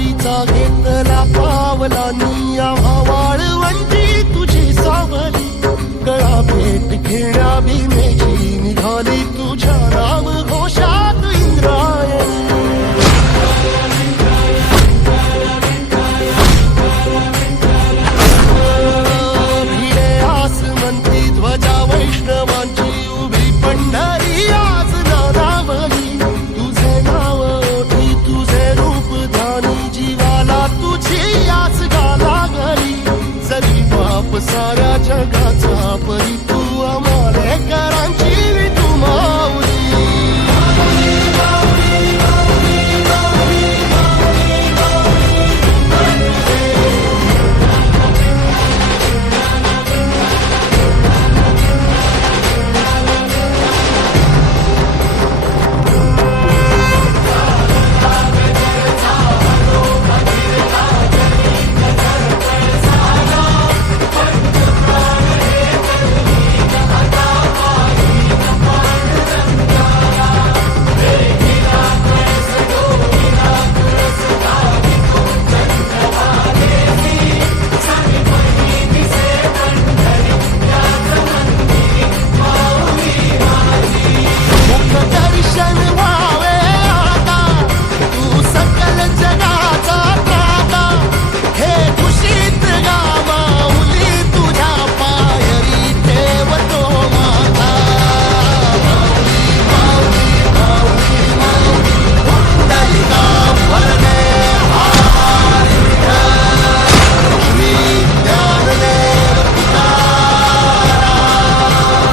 वारीचा घेतला पावलांनी आम्हा वाळवंटी तुझी सावली गळा भेट घेण्या भीमेची निघाली तुझ्या नाम घोषात इंद्रायणी भिडे आसमंती ध्वजा वैष्णवांची उभी पंढरी आज नादावली तुझे नाव ओठी तुझे रूप ध्यानी जीवाला तुझी आस गा लागली जरी बाप साऱ्या जगाचा परी